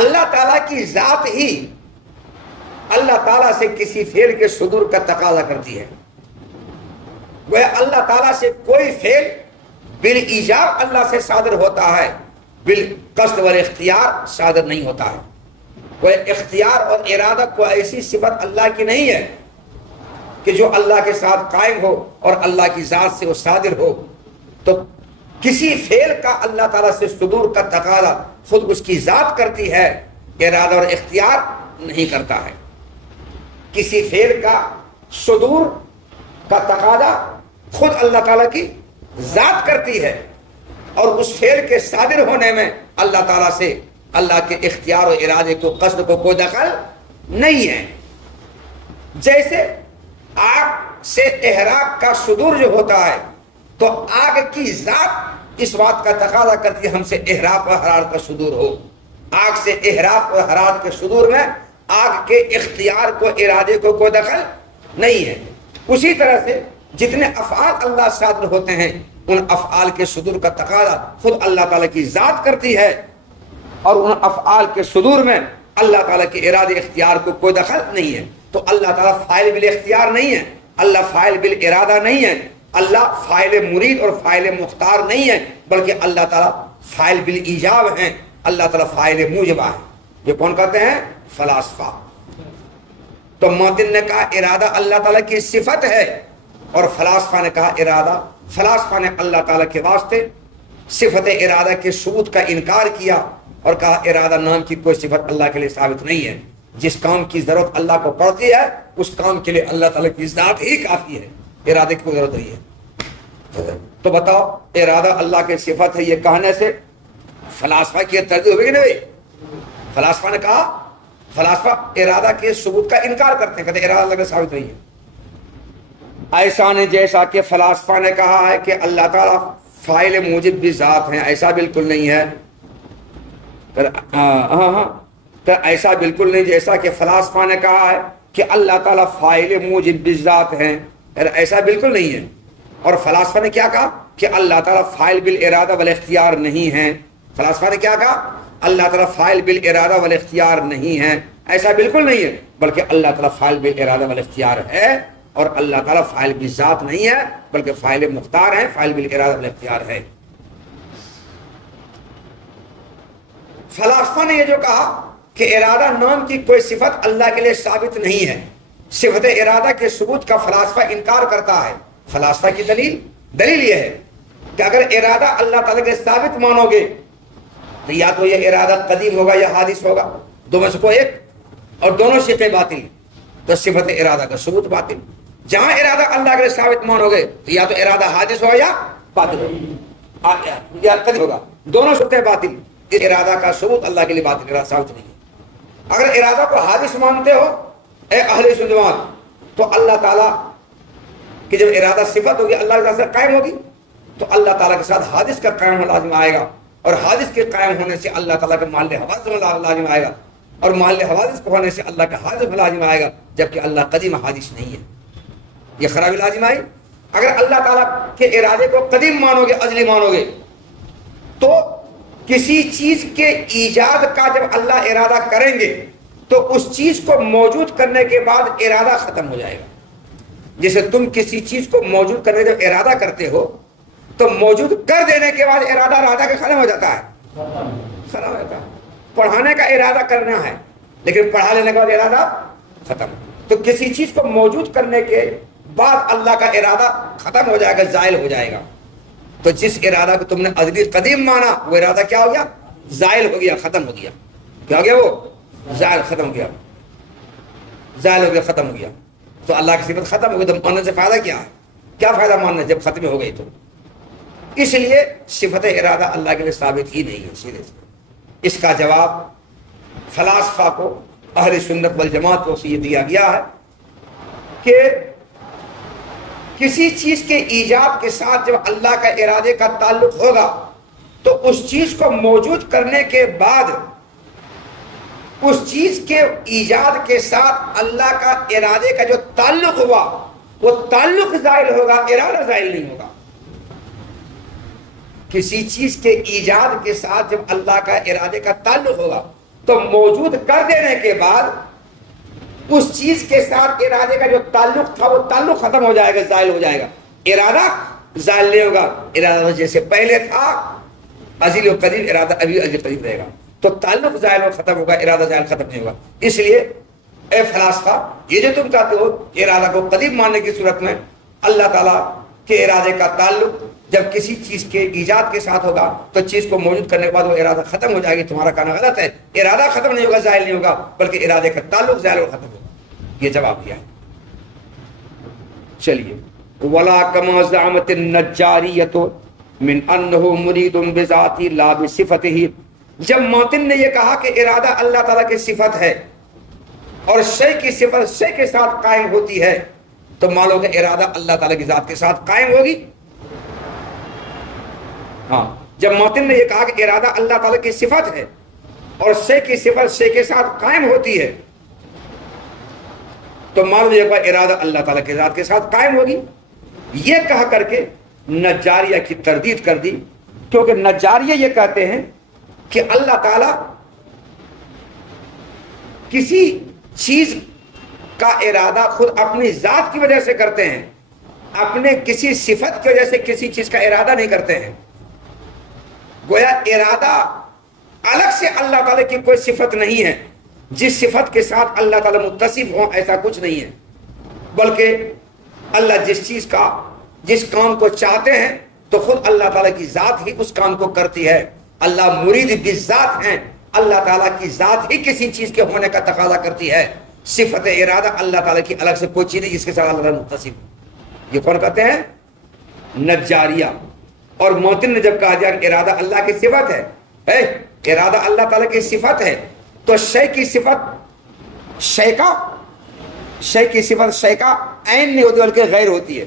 اللہ تعالیٰ کی ذات ہی اللہ تعالیٰ سے کسی فعل کے صدور کا تقاضا کرتی ہے. وہ اللہ تعالیٰ سے کوئی فعل بالایجاب اللہ سے صادر ہوتا ہے، بالقصد والاختیار صادر نہیں ہوتا ہے. وہ اختیار اور ارادہ کو ایسی صفت اللہ کی نہیں ہے کہ جو اللہ کے ساتھ قائم ہو اور اللہ کی ذات سے وہ صادر ہو. تو کسی فعل کا اللہ تعالیٰ سے صدور کا تقاضا خود اس کی ذات کرتی ہے، ارادہ اور اختیار نہیں کرتا ہے. کسی فعل کا صدور کا تقاضا خود اللہ تعالیٰ کی ذات کرتی ہے، اور اس فعل کے صادر ہونے میں اللہ تعالیٰ سے اللہ کے اختیار و ارادے کو قصد کو کوئی دخل نہیں ہے. جیسے آگ سے احراق کا صدور جو ہوتا ہے تو آگ کی ذات اس بات کا تقاضا کرتی ہے ہم سے احراق و حرارت کا صدور ہو. آگ سے احراق و حرارت کے صدور میں آگ کے اختیار کو ارادے کو کوئی دخل نہیں ہے. اسی طرح سے جتنے افعال اللہ صادر ہوتے ہیں ان افعال کے صدور کا تقاضا خود اللہ تعالیٰ کی ذات کرتی ہے، اور ان افعال کے صدور میں اللہ تعالیٰ کے ارادے اختیار کو کوئی دخل نہیں ہے. تو اللہ تعالیٰ فاعل بالاختیار نہیں ہے، اللہ فاعل بالارادہ نہیں ہے، اللہ فاعل مرید اور فاعل مختار نہیں ہے، بلکہ اللہ تعالیٰ فاعل بالایجاب ہیں، اللہ تعالیٰ فاعل موجبہ ہے. یہ کون کہتے ہیں؟ فلاسفہ. تو معتزلہ نے کہا ارادہ اللہ تعالیٰ کی صفت ہے، اور فلاسفہ نے کہا ارادہ، فلاسفہ نے اللہ تعالیٰ کے واسطے صفت ارادہ کے ثبوت کا انکار کیا اور کہا ارادہ نام کی کوئی صفت اللہ کے لیے ثابت نہیں ہے. جس کام کی ضرورت اللہ کو پڑتی ہے اس کام کے لیے اللہ تعالیٰ کی ذات ہی کافی ہے، ارادے کی کوئی ضرورت نہیں ہے. تو بتاؤ ارادہ اللہ کی صفت ہے، یہ کہنے سے فلاسفہ کی تردید ہوگی نہیں؟ فلاسفہ نے کہا، فلاسفہ ارادہ کے ثبوت کا انکار کرتے ہیں، کہتے ہیں ارادہ اللہ کے ثابت نہیں ہے. ایسا نہیں جیسا کہ فلاسفہ نے کہا ہے کہ اللہ تعالیٰ فاعل موجب بھی ذات ہیں، ایسا بالکل نہیں ہے. تو ایسا بالکل نہیں جیسا کہ فلاسفہ نے کہا ہے کہ اللہ تعالیٰ فاعل موجب بھی ذات ہیں، ایسا بالکل نہیں ہے. اور فلاسفہ نے کیا کہا کہ اللہ تعالیٰ فاعل بالارادہ والاختیار نہیں ہیں. فلاسفہ نے کیا کہا؟ اللہ تعالیٰ فاعل بالارادہ والاختیار نہیں ہے، ایسا بالکل نہیں ہے، بلکہ اللہ تعالیٰ فاعل بالارادہ والاختیار ہے، اور اللہ تعالیٰ فاعل بالذات نہیں ہے بلکہ فاعل مختار ہے، فاعل بالارادہ والاختیار ہے. فلاسفہ نے یہ جو کہا کہ ارادہ نام کی کوئی صفت اللہ کے لیے ثابت نہیں ہے، صفت ارادہ کے ثبوت کا فلاسفہ انکار کرتا ہے. فلاسفہ کی دلیل یہ ہے کہ اگر ارادہ اللہ تعالیٰ کے ثابت مانو گے تو یا تو یہ ارادہ قدیم ہوگا یا حادث ہوگا، دو میں سے کوئی ایک، اور دونوں صفیں باطل، تو صفت ارادہ کا ثبوت باطل. جہاں ارادہ اللہ کے لیے ثابت مانو گے تو یا تو ارادہ حادث ہوگا یا باطل ہوگا یا قدیم ہوگا، دونوں صفیں باطل. اس ارادہ کا ثبوت اللہ کے لیے باطل، ارادہ ثابت نہیں ہے. اگر ارادہ کو حادث مانتے ہو اے اہل سنت تو اللہ تعالیٰ کہ جب ارادہ صفت ہوگی اللہ کے ساتھ قائم ہوگی تو اللہ تعالیٰ کے ساتھ حادث کا قائم ہونا لازم آئے گا، اور حادث کے قائم ہونے سے اللہ تعالیٰ کے محل حوادث ہونا لازم آئے گا، اور محل حوادث کو ہونے سے اللہ کا حادث ہونا لازم آئے گا، جبکہ اللہ قدیم حادث نہیں ہے. یہ خرابی لازم آئی. اگر اللہ تعالیٰ کے ارادے کو قدیم مانو گے، ازلی مانو گے، تو کسی چیز کے ایجاد کا جب اللہ ارادہ کریں گے تو اس چیز کو موجود کرنے کے بعد ارادہ ختم ہو جائے گا. جیسے تم کسی چیز کو موجود کرنے جب ارادہ کرتے ہو تو موجود کر دینے کے بعد ارادہ کا ختم ہو جاتا ہے، ختم ہو جاتا ہے. پڑھانے کا ارادہ کرنا ہے لیکن پڑھا لینے کے بعد ارادہ ختم. تو کسی چیز کو موجود کرنے کے بعد اللہ کا ارادہ ختم ہو جائے گا، زائل ہو جائے گا. تو جس ارادہ کو تم نے ازلی قدیم مانا وہ ارادہ کیا ہو گیا؟ زائل ہو گیا، ختم ہو گیا. کیا ہو گیا؟ وہ زائل، ختم ہو گیا، زائل ہو گیا، ختم ہو گیا. تو اللہ کی صفت ختم ہو گئی تو ماننے سے فائدہ کیا ہے؟ کیا فائدہ ماننا جب ختم ہو گئی؟ تو اس لیے صفت ارادہ اللہ کے لیے ثابت ہی نہیں ہے سیدھے سے. اس کا جواب فلاسفہ کو، اہل سنت والجماعت کو یہ دیا گیا ہے کہ کسی چیز کے ایجاد کے ساتھ جب اللہ کا ارادے کا تعلق ہوگا تو اس چیز کو موجود کرنے کے بعد اس چیز کے ایجاد کے ساتھ اللہ کا ارادے کا جو تعلق ہوا وہ تعلق زائل ہوگا، ارادہ زائل نہیں ہوگا. کسی چیز کے ایجاد کے ساتھ جب اللہ کا ارادے کا تعلق ہوگا تو موجود کر دینے کے بعد اس چیز کے ساتھ ارادے کا جو تعلق تھا وہ تعلق ختم ہو جائے گا، زائل ہو جائے گا. ارادہ زائل نہیں ہوگا، ارادہ جیسے پہلے تھا ازلی و قدیم، ارادہ ابھی ازلی قدیم رہے گا. تو تعلق زائل و ختم ہوگا، ارادہ زائل ختم نہیں ہوگا. اس لیے اے فلاسفہ، یہ جو تم کہتے ہو ارادہ کو قدیم ماننے کی صورت میں اللہ تعالیٰ کے ارادے کا تعلق جب کسی چیز کے ایجاد کے ساتھ ہوگا تو چیز کو موجود کرنے کے بعد وہ ارادہ ختم ہو جائے گی. تمہارا کہنا غلط ہے، ارادہ ختم نہیں ہوگا، زائل نہیں ہوگا، بلکہ ارادے کا تعلق زائل و ختم ہوگا. یہ جواب دیا. چلیے، ولا کما زعمت النجاریۃ من انہ مرید بذاتہ لا بصفتہ. جب معطل نے یہ کہا کہ ارادہ اللہ تعالیٰ کی صفت ہے اور شے کی صفت شے کے ساتھ قائم ہوتی ہے تو معلوم کہ ارادہ اللہ تعالیٰ کی ذات کے ساتھ قائم ہوگی. ہاں، جب معطل نے یہ کہا کہ ارادہ اللہ تعالیٰ کی صفت ہے اور شے کی صفت شے کے ساتھ قائم ہوتی ہے تو معلوم یہ کہ ارادہ اللہ تعالیٰ کی ذات کے ساتھ قائم ہوگی. یہ کہہ کر کے نجاریہ کی تردید کر دی، کیونکہ نجاریہ یہ کہتے ہیں کہ اللہ تعالیٰ کسی چیز کا ارادہ خود اپنی ذات کی وجہ سے کرتے ہیں، اپنے کسی صفت کی وجہ سے کسی چیز کا ارادہ نہیں کرتے ہیں. گویا ارادہ الگ سے اللہ تعالیٰ کی کوئی صفت نہیں ہے جس صفت کے ساتھ اللہ تعالیٰ متصف ہو، ایسا کچھ نہیں ہے. بلکہ اللہ جس چیز کا جس کام کو چاہتے ہیں تو خود اللہ تعالیٰ کی ذات ہی اس کام کو کرتی ہے. اللہ مرید بالذات ہیں، اللہ تعالیٰ کی ذات ہی کسی چیز کے ہونے کا تقاضا کرتی ہے. صفت ارادہ اللہ تعالیٰ کی الگ سے کوئی چیز نہیں جس کے ساتھ اللہ تعالیٰ متصف ہو. یہ کون کہتے ہیں؟ نجاریہ. اور معطل نے جب کہا کہ ارادہ اللہ کی صفت ہے، ارادہ اللہ تعالیٰ کی صفت ہے تو شے کی صفت شے کی صفت شے کا عین نہیں ہوتی بلکہ غیر ہوتی ہے.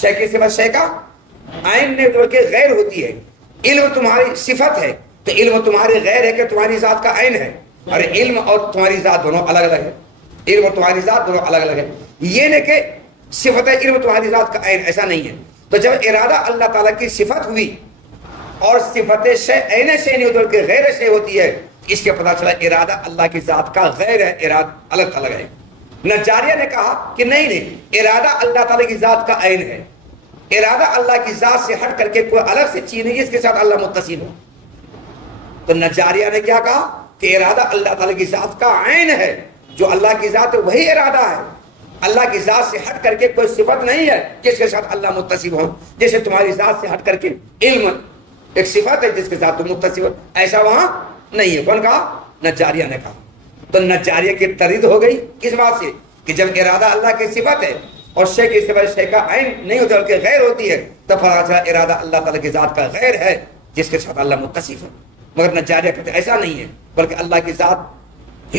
شے کی صفت شے کا عین نہیں ہوتی بلکہ غیر ہوتی ہے. علم تمہاری صفت ہے تو علم تمہاری غیر ہے کہ تمہاری ذات کا عین ہے. اور علم اور تمہاری ذات دونوں الگ الگ ہے. علم اور تمہاری ذات دونوں الگ الگ ہے. یہ نہیں کہ صفت علم تمہاری ذات کا عین، ایسا نہیں ہے. تو جب ارادہ اللہ تعالیٰ کی صفت ہوئی اور صفت شے عین شے نہیں ہوتی بلکہ غیر شے ہوتی ہے، اس کے پتہ چلا ارادہ اللہ کی ذات کا غیر ہے، ارادہ الگ الگ ہے. نجاریہ نے کہا کہ نہیں، ارادہ اللہ تعالیٰ کی ذات کا عین ہے. ارادہ اللہ کی ذات سے ہٹ کر کے کوئی الگ سے چیز نہیں ہے اس کے ساتھ اللہ متصل ہو. تو نجاریہ نے کیا کہا کہ ارادہ اللہ تعالیٰ کی ذات کا عین ہے، جو اللہ کی ذات ہے وہی ارادہ ہے. اللہ کی ذات سے ہٹ کر کے کوئی صفت نہیں ہے جس کے ساتھ اللہ متصف ہو. جیسے تمہاری ذات سے ہٹ کر کے علم ایک صفت ہے جس کے ساتھ تم متصف ہو، ایسا وہاں نہیں ہے. کون کہا؟ نجاریہ نے کہا. تو نجاریہ کی تردید ہو گئی کس بات سے کہ جب ارادہ اللہ کی صفت ہے اور شے کی صفت شے کا عین نہیں ہوتی بلکہ غیر ہوتی ہے تو پھر ارادہ اللہ تعالیٰ کی ذات کا غیر ہے جس کے ساتھ اللہ متصف ہے. مگر نجاریہ کہتے ایسا نہیں ہے، بلکہ اللہ کی ذات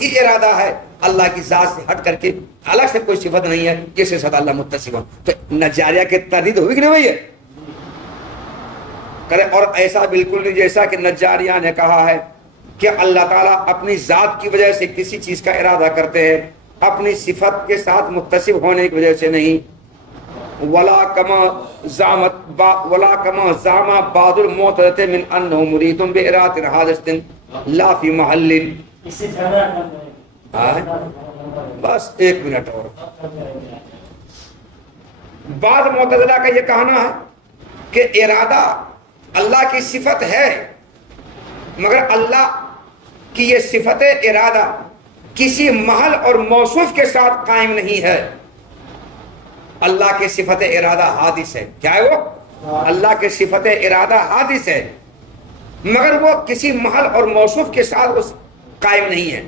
ہی ارادہ ہے. اللہ کی ذات سے ہٹ کر کے الگ سے کوئی صفت نہیں ہے جس کے ساتھ اللہ متصف ہو. تو نجاریہ کی تردید ہوئی کہ نہیں ہوئی ہے؟ کرے. اور ایسا بالکل نہیں جیسا کہ نجاریہ نے کہا ہے کہ اللہ تعالیٰ اپنی ذات کی وجہ سے کسی چیز کا ارادہ کرتے ہیں، اپنی صفت کے ساتھ متصف ہونے کی وجہ سے نہیں. ولا کما زعم بعض المعتزلۃ من انه مرید بارادۃ حادثۃ لا فی محل. اس سے زیادہ بس ایک منٹ اور. بعض معتزلہ کا یہ کہنا ہے کہ ارادہ اللہ کی صفت ہے مگر اللہ کی یہ صفت ارادہ کسی محل اور موصوف کے ساتھ قائم نہیں ہے. اللہ کی صفت ارادہ حادث ہے. کیا ہے وہ؟ اللہ کی صفت ارادہ حادث ہے، مگر وہ کسی محل اور موصوف کے ساتھ اس قائم نہیں ہے.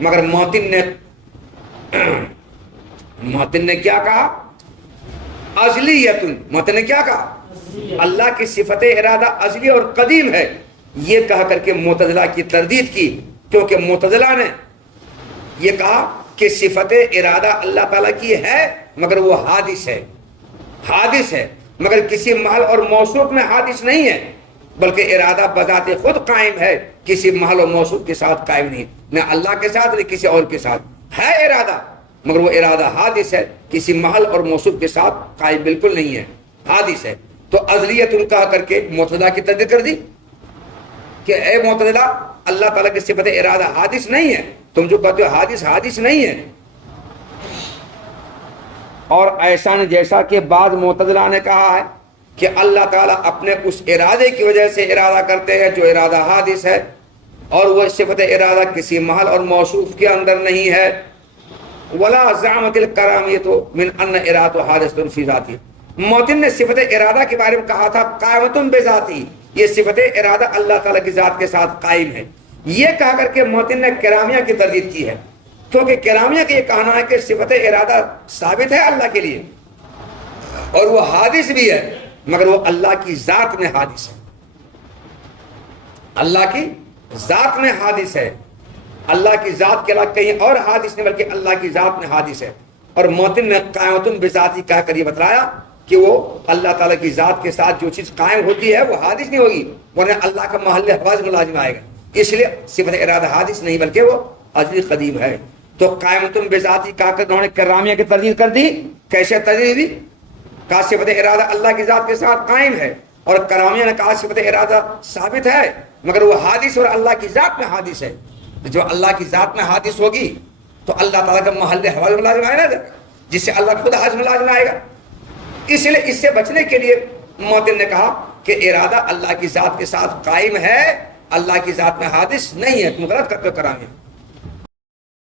مگر محتن نے کیا کہا؟ ازلیتن. محتن نے کیا کہا؟ اللہ کی صفت ارادہ ازلی اور قدیم ہے، یہ کہہ کر کے معتزلہ کی تردید کی. کیونکہ معتزلہ نے یہ کہا کہ صفت ارادہ اللہ تعالیٰ کی ہے مگر وہ حادث ہے، حادث ہے مگر کسی محل اور موصوف میں حادث نہیں ہے، بلکہ ارادہ بذات خود قائم ہے، کسی محل اور موصوف کے ساتھ قائم نہیں، نہ اللہ کے ساتھ نہ کسی اور کے ساتھ. ہے ارادہ مگر وہ ارادہ حادث ہے، کسی محل اور موصوف کے ساتھ قائم بالکل نہیں ہے، حادث ہے. تو ازلیت ان کہا کر کے معتزلہ کی تردید کر دی کہ اے معتزلہ، اللہ تعالیٰ کی صفت ارادہ حادث نہیں ہے، تم جو کہتے ہو حادث، حادث نہیں ہے. اور ایسا نہیں جیسا کہ بعض معتزلہ نے کہا ہے کہ اللہ تعالیٰ اپنے اس ارادے کی وجہ سے ارادہ کرتے ہیں جو ارادہ حادث ہے، اور وہ صفت ارادہ کسی محل اور موصوف کے اندر نہیں ہے. ولا زعمت الکرامیۃ من ان ارادۃ حادثۃ فی ذاتی. موتن نے صفت ارادہ کے بارے میں کہا تھا قائمۃ بذاتی، یہ صفت ارادہ اللہ تعالیٰ کی ذات کے ساتھ قائم ہے. یہ کہا کر کے موتن نے کرامیہ کی تردید کی ہے، کیونکہ کرامیہ کا یہ کہنا ہے کہ صفت ارادہ ثابت ہے اللہ کے لیے اور وہ حادث بھی ہے، مگر وہ اللہ کی ذات میں حادث ہے. اللہ کی ذات میں حادث ہے، اللہ کی ذات کے علاوہ کہیں اور حادث نہیں بلکہ اللہ کی ذات میں حادث ہے. اور موتن نے قائمۃ بذاتی کہہ کر یہ بتلایا کہ وہ اللہ تعالیٰ کی ذات کے ساتھ جو چیز قائم ہوتی ہے وہ حادث نہیں ہوگی، ورنہ اللہ کا محل حواس ملازم آئے گا. اس لیے صفت ارادہ حادث نہیں بلکہ وہ ازلی قدیم ہے. تو قائمۃ بذاتی کہا کر انہوں نے کرامیہ کی تردید کر دی. کیسے تردید دی؟ کہا صفت ارادہ اللہ کی ذات کے ساتھ قائم ہے، اور کرامیہ نے کہا صفت ارادہ ثابت ہے مگر وہ حادث اور اللہ کی ذات میں حادث ہے. جو اللہ کی ذات میں حادث ہوگی تو اللہ تعالیٰ کا محل حواس ملازم آئے گا، جس سے اللہ خود حواس ملازم آئے گا. اس لیے اس سے بچنے کے لیے موتن نے کہا کہ ارادہ اللہ کی ذات کے ساتھ قائم ہے، اللہ کی ذات میں حادث نہیں ہے. تم غلط کرتے ہو کرامیہ.